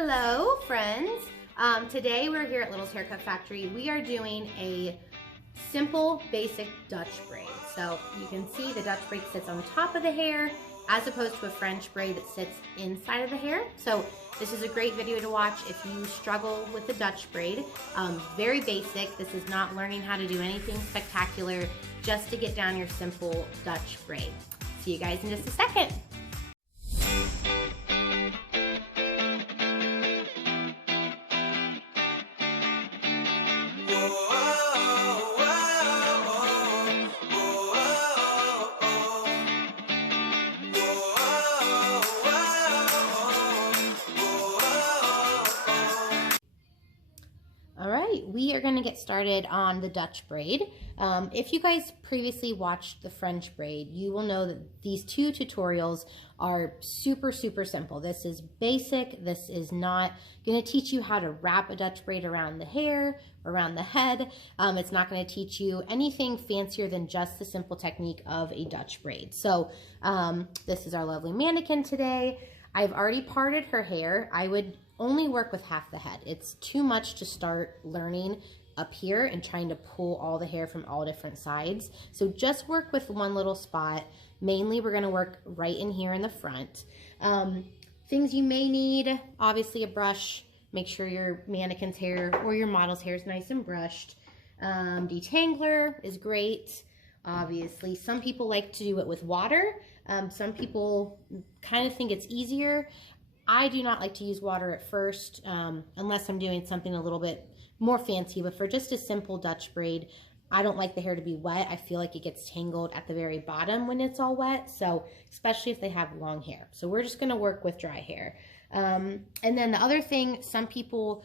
Hello friends. Today we're here at Little's Haircut Factory. We are doing a simple basic Dutch braid. So you can see the Dutch braid sits on top of the hair as opposed to a French braid that sits inside of the hair. So this is a great video to watch if you struggle with the Dutch braid. Very basic. This is not learning how to do anything spectacular, just to get down your simple Dutch braid. See you guys in just a second. We are going to get started on the Dutch braid. If you guys previously watched the French braid, you will know that these two tutorials are super simple. This is basic. This is not going to teach you how to wrap a Dutch braid around the hair, around the head. It's not going to teach you anything fancier than just the simple technique of a Dutch braid. So this is our lovely mannequin today. I've already parted her hair. I would only work with half the head. It's too much to start learning up here and trying to pull all the hair from all different sides. So just work with one little spot. Mainly we're gonna work right in here in the front. Things you may need, obviously a brush. Make sure your mannequin's hair or your model's hair is nice and brushed. Detangler is great. Obviously, some people like to do it with water. Some people kind of think it's easier. I do not like to use water at first, unless I'm doing something a little bit more fancy, but for just a simple Dutch braid, I don't like the hair to be wet. I feel like it gets tangled at the very bottom when it's all wet, so especially if they have long hair. So we're just gonna work with dry hair. And then the other thing, some people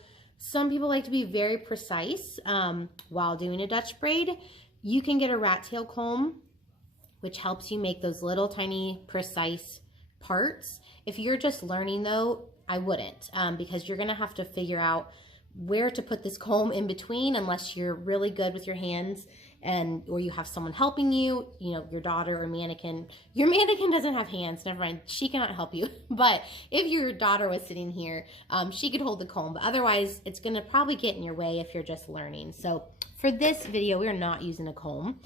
like to be very precise while doing a Dutch braid. You can get a rat tail comb, which helps you make those little tiny precise parts. If you're just learning though, I wouldn't, because you're gonna have to figure out where to put this comb in between, unless you're really good with your hands or you have someone helping you, your daughter or mannequin. Your mannequin doesn't have hands, never mind, she cannot help you. But if your daughter was sitting here, she could hold the comb, but otherwise it's gonna probably get in your way if you're just learning. So for this video, we're not using a comb.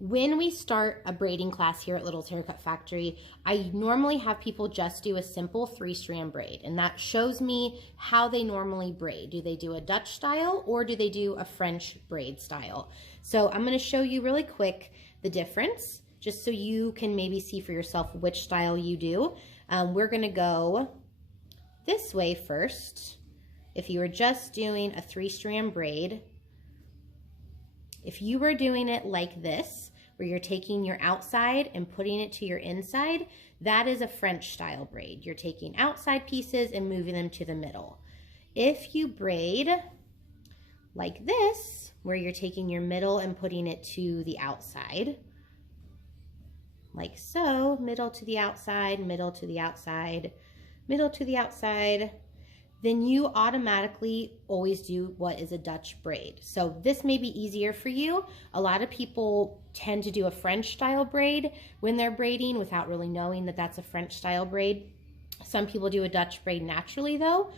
When we start a braiding class here at Little's Haircut Factory, I normally have people just do a simple 3-strand braid, and that shows me how they normally braid. Do they do a Dutch style or do they do a French braid style? So I'm going to show you really quick the difference, just so you can maybe see for yourself which style you do. We're going to go this way first. If you were just doing a 3-strand braid, if you were doing it like this, where you're taking your outside and putting it to your inside, that is a French style braid. You're taking outside pieces and moving them to the middle. If you braid like this, where you're taking your middle and putting it to the outside, like so, middle to the outside, middle to the outside, middle to the outside, then you automatically always do what is a Dutch braid. So this may be easier for you. A lot of people tend to do a French style braid when they're braiding without really knowing that that's a French style braid. Some people do a Dutch braid naturally though.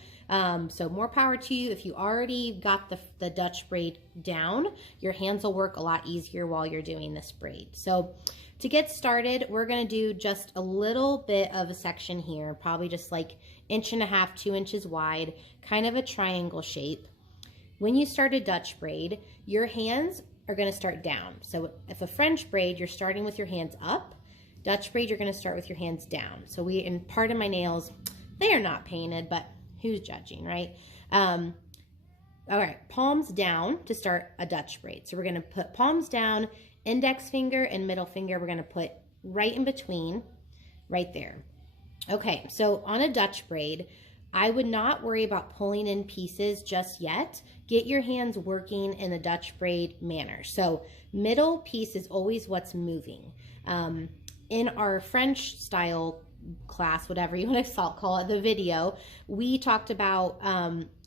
So more power to you. If you already got the Dutch braid down, your hands will work a lot easier while you're doing this braid. So to get started, we're gonna do just a little bit of a section here, probably just like 1.5 inches, 2 inches wide, kind of a triangle shape. When you start a Dutch braid, your hands are gonna start down. So if a French braid, you're starting with your hands up. Dutch braid, you're gonna start with your hands down. So and part of my nails, they are not painted, but who's judging, right? All right, palms down to start a Dutch braid. So we're gonna put palms down, index finger and middle finger, we're gonna put right in between, right there. Okay, so on a Dutch braid, I would not worry about pulling in pieces just yet. Get your hands working in the Dutch braid manner. So middle piece is always what's moving. In our French style class, whatever you want to call it, the video, we talked about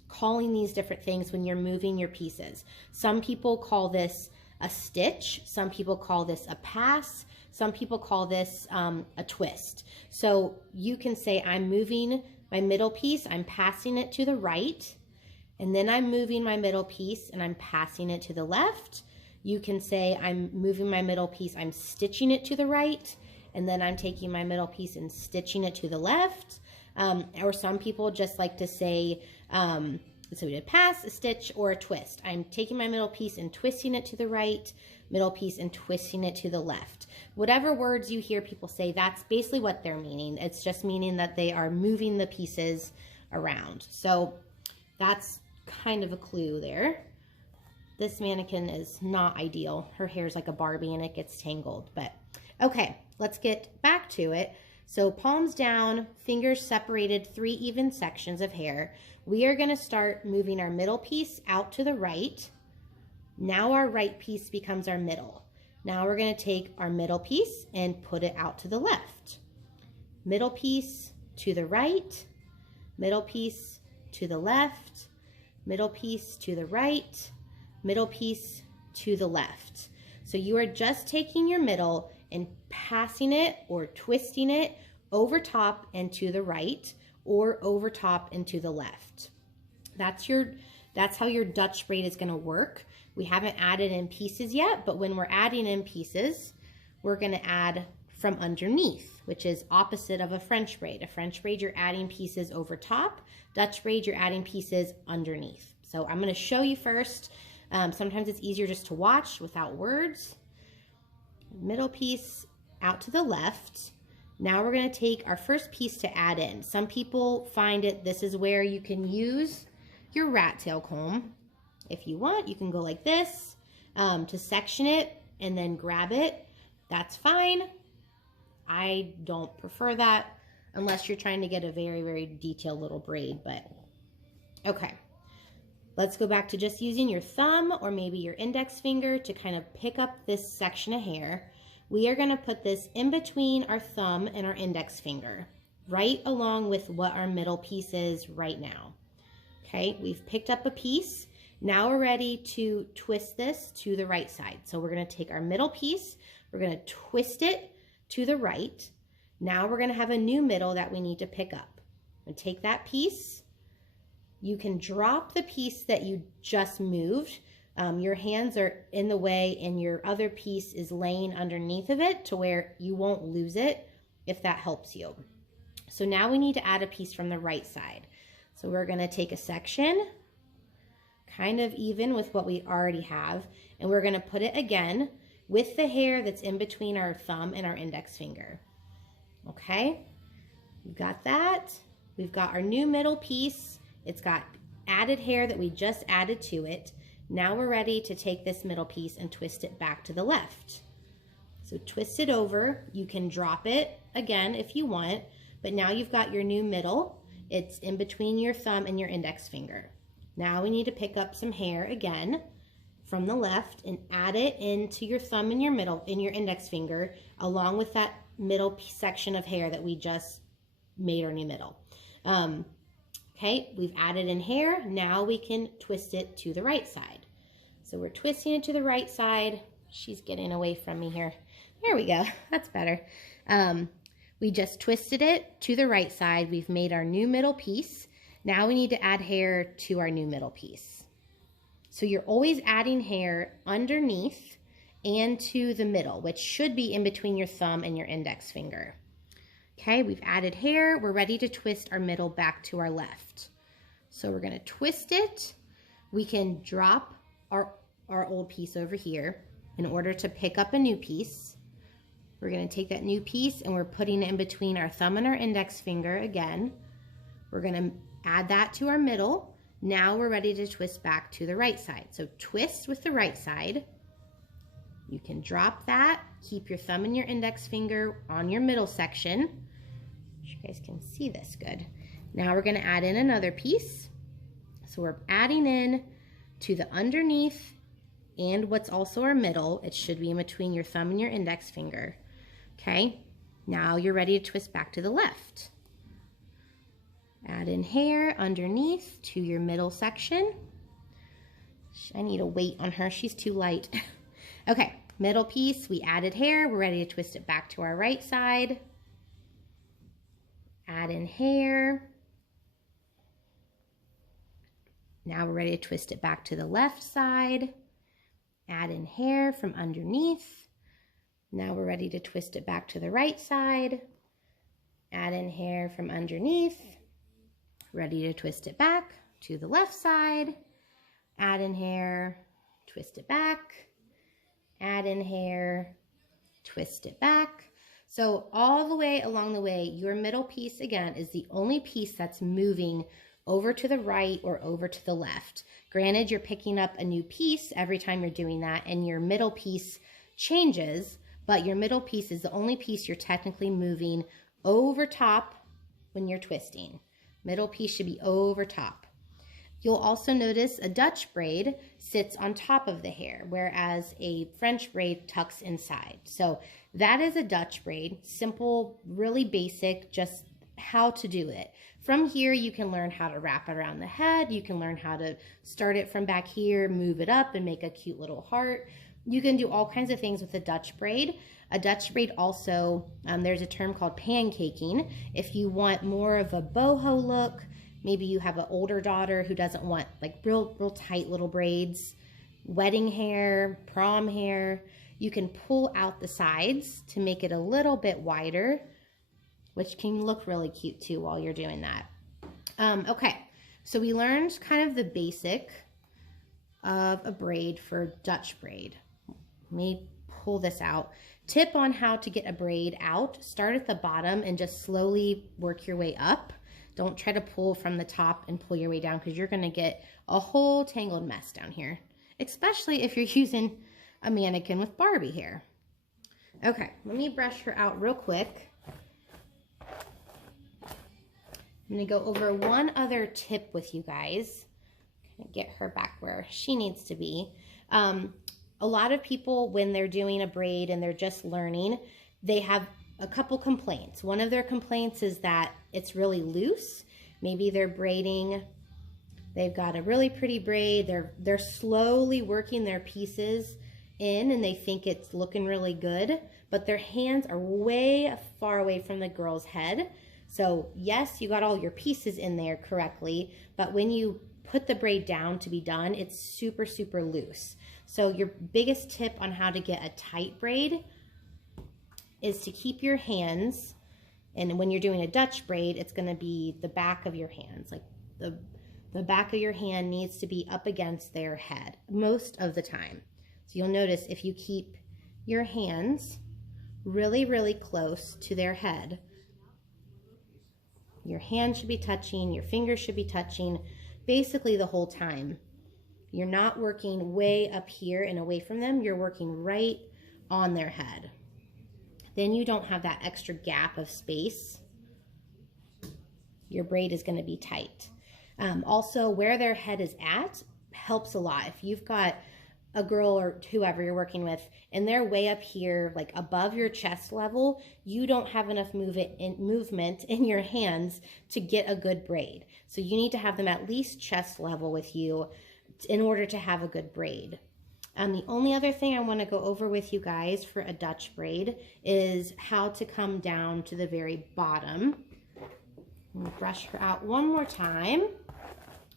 calling these different things when you're moving your pieces. Some people call this a stitch, some people call this a pass, some people call this a twist. So you can say, I'm moving My middle piece, I'm passing it to the right, and then I'm moving my middle piece and I'm passing it to the left. You can say I'm moving my middle piece, I'm stitching it to the right, and then I'm taking my middle piece and stitching it to the left. Or some people just like to say, so we did pass, a stitch, or a twist. I'm taking my middle piece and twisting it to the right, middle piece and twisting it to the left. Whatever words you hear people say, that's basically what they're meaning. It's just meaning that they are moving the pieces around. So that's kind of a clue there. This mannequin is not ideal. Her hair's like a Barbie and it gets tangled, but okay, let's get back to it. So palms down, fingers separated, 3 even sections of hair. We are gonna start moving our middle piece out to the right. Now our right piece becomes our middle. Now we're gonna take our middle piece and put it out to the left. Middle piece to the right, middle piece to the left, middle piece to the right, middle piece to the left. So you are just taking your middle and passing it or twisting it over top and to the right, or over top and to the left. That's how your Dutch braid is gonna work. We haven't added in pieces yet, but when we're adding in pieces, we're gonna add from underneath, which is opposite of a French braid. A French braid, you're adding pieces over top. Dutch braid, you're adding pieces underneath. So I'm gonna show you first. Sometimes it's easier just to watch without words. Middle piece out to the left. Now we're going to take our first piece to add in. Some people find this is where you can use your rat tail comb. If you want, you can go like this to section it and then grab it. That's fine. I don't prefer that unless you're trying to get a very, very detailed little braid, but okay. Let's go back to just using your thumb or maybe your index finger to kind of pick up this section of hair. We are going to put this in between our thumb and our index finger, right along with what our middle piece is right now. Okay, we've picked up a piece. Now we're ready to twist this to the right side. So we're going to take our middle piece, we're going to twist it to the right. Now we're going to have a new middle that we need to pick up. And take that piece. You can drop the piece that you just moved. Your hands are in the way and your other piece is laying underneath of it to where you won't lose it, if that helps you. So now we need to add a piece from the right side. So we're gonna take a section, kind of even with what we already have, and we're gonna put it again with the hair that's in between our thumb and our index finger. Okay, we've got that. We've got our new middle piece. It's got added hair that we just added to it. Now we're ready to take this middle piece and twist it back to the left. So twist it over. You can drop it again if you want, but now you've got your new middle. It's in between your thumb and your index finger. Now we need to pick up some hair again from the left and add it into your thumb and your index finger, along with that middle section of hair that we just made our new middle. Okay, we've added in hair. Now we can twist it to the right side. So we're twisting it to the right side. She's getting away from me here. There we go, that's better. We just twisted it to the right side. We've made our new middle piece. Now we need to add hair to our new middle piece. So you're always adding hair underneath and to the middle, which should be in between your thumb and your index finger. Okay, we've added hair. We're ready to twist our middle back to our left. So we're going to twist it. We can drop our old piece over here in order to pick up a new piece. We're going to take that new piece and we're putting it in between our thumb and our index finger again. We're going to add that to our middle. Now we're ready to twist back to the right side. So twist with the right side. You can drop that, keep your thumb and your index finger on your middle section. You guys can see this good. Now we're going to add in another piece. So we're adding in to the underneath and what's also our middle. It should be in between your thumb and your index finger. Okay, now you're ready to twist back to the left. Add in hair underneath to your middle section. I need a weight on her, she's too light. Okay, middle piece, we added hair. We're ready to twist it back to our right side. Add in hair. Now we're ready to twist it back to the left side. Add in hair from underneath. Now we're ready to twist it back to the right side. Add in hair from underneath. Ready to twist it back to the left side. Add in hair, twist it back. Add in hair, twist it back. So all the way along the way, your middle piece again is the only piece that's moving over to the right or over to the left. Granted, you're picking up a new piece every time you're doing that, and your middle piece changes, but your middle piece is the only piece you're technically moving over top when you're twisting. Middle piece should be over top. You'll also notice a Dutch braid sits on top of the hair, whereas a French braid tucks inside. So that is a Dutch braid, simple, really basic, just how to do it. From here, you can learn how to wrap it around the head. You can learn how to start it from back here, move it up and make a cute little heart. You can do all kinds of things with a Dutch braid. A Dutch braid also, there's a term called pancaking. If you want more of a boho look, maybe you have an older daughter who doesn't want like real tight little braids, wedding hair, prom hair, you can pull out the sides to make it a little bit wider, which can look really cute too while you're doing that. Okay, so we learned kind of the basic of a braid for Dutch braid. Let me pull this out. Tip on how to get a braid out. Start at the bottom and just slowly work your way up. Don't try to pull from the top and pull your way down because you're going to get a whole tangled mess down here, especially if you're using a mannequin with Barbie hair. Okay, let me brush her out real quick. I'm going to go over one other tip with you guys. Kind of get her back where she needs to be. A lot of people, when they're doing a braid and they're just learning, they have a couple complaints. One of their complaints is that it's really loose. Maybe they're braiding, they've got a really pretty braid, they're slowly working their pieces in and they think it's looking really good, but their hands are way far away from the girl's head. So yes, you got all your pieces in there correctly, but when you put the braid down to be done, it's super, super loose. So your biggest tip on how to get a tight braid is to keep your hands, and when you're doing a Dutch braid, it's going to be the back of your hands. Like the back of your hand needs to be up against their head most of the time. So you'll notice if you keep your hands really, really close to their head, your hand should be touching, your fingers should be touching basically the whole time. You're not working way up here and away from them. You're working right on their head. Then you don't have that extra gap of space. Your braid is going to be tight. Also, where their head is at helps a lot. If you've got a girl or whoever you're working with and they're way up here, like above your chest level, you don't have enough movement in your hands to get a good braid. So you need to have them at least chest level with you in order to have a good braid. The only other thing I want to go over with you guys for a Dutch braid is how to come down to the very bottom. I'm going to brush her out one more time.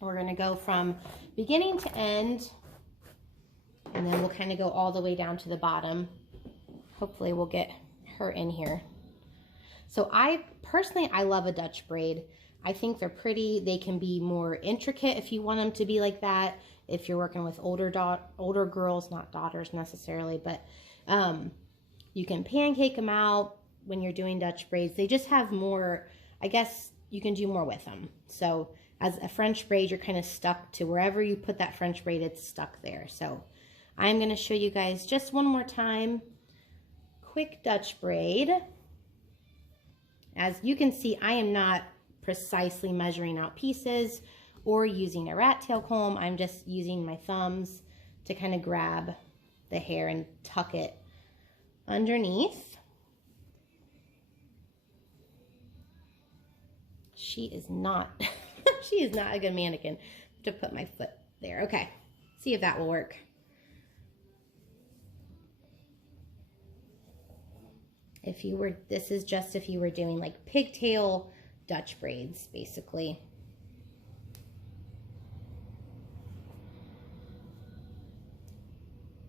We're going to go from beginning to end, and then we'll kind of go all the way down to the bottom. Hopefully we'll get her in here. So personally, I love a Dutch braid. I think they're pretty. They can be more intricate if you want them to be like that. If you're working with older girls, not daughters necessarily, but you can pancake them out when you're doing Dutch braids. They just have more, I guess you can do more with them. So as a French braid, you're kind of stuck to wherever you put that French braid, it's stuck there. So I'm going to show you guys just one more time. Quick Dutch braid. As you can see, I am not precisely measuring out pieces or using a rat tail comb. I'm just using my thumbs to kind of grab the hair and tuck it underneath. She is not she is not a good mannequin. I have to put my foot there. Okay, see if that will work. This is just if you were doing like pigtail Dutch braids, basically.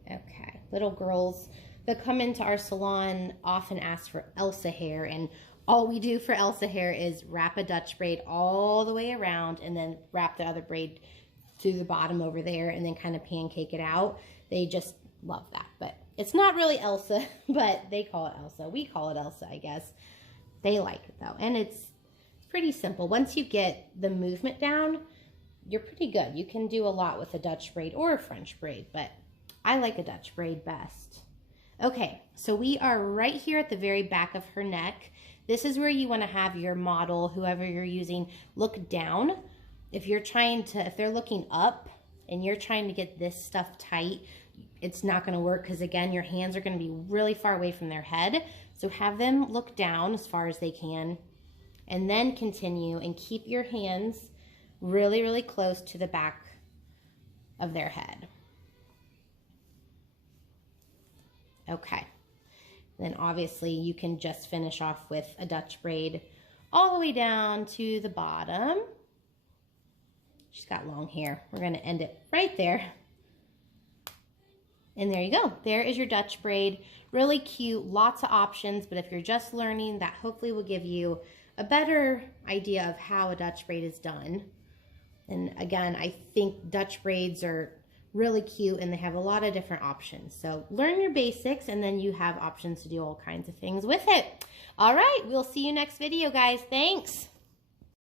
Okay, little girls that come into our salon often ask for Elsa hair, and all we do for Elsa hair is wrap a Dutch braid all the way around and then wrap the other braid through the bottom over there and then kind of pancake it out. They just love that, but it's not really Elsa, but they call it Elsa. We call it Elsa, I guess. They like it though, and it's pretty simple. Once you get the movement down, you're pretty good. You can do a lot with a Dutch braid or a French braid, but I like a Dutch braid best. Okay, so we are right here at the very back of her neck. This is where you want to have your model, whoever you're using, look down. If they're looking up and you're trying to get this stuff tight, it's not going to work because, again, your hands are going to be really far away from their head. So have them look down as far as they can, and then continue and keep your hands really, really close to the back of their head. Okay. Then obviously you can just finish off with a Dutch braid all the way down to the bottom. She's got long hair. We're going to end it right there. And there you go. There is your Dutch braid. Really cute, lots of options, but if you're just learning, that hopefully will give you a better idea of how a Dutch braid is done. And again, I think Dutch braids are really cute and they have a lot of different options. So learn your basics and then you have options to do all kinds of things with it. All right, we'll see you next video, guys. Thanks.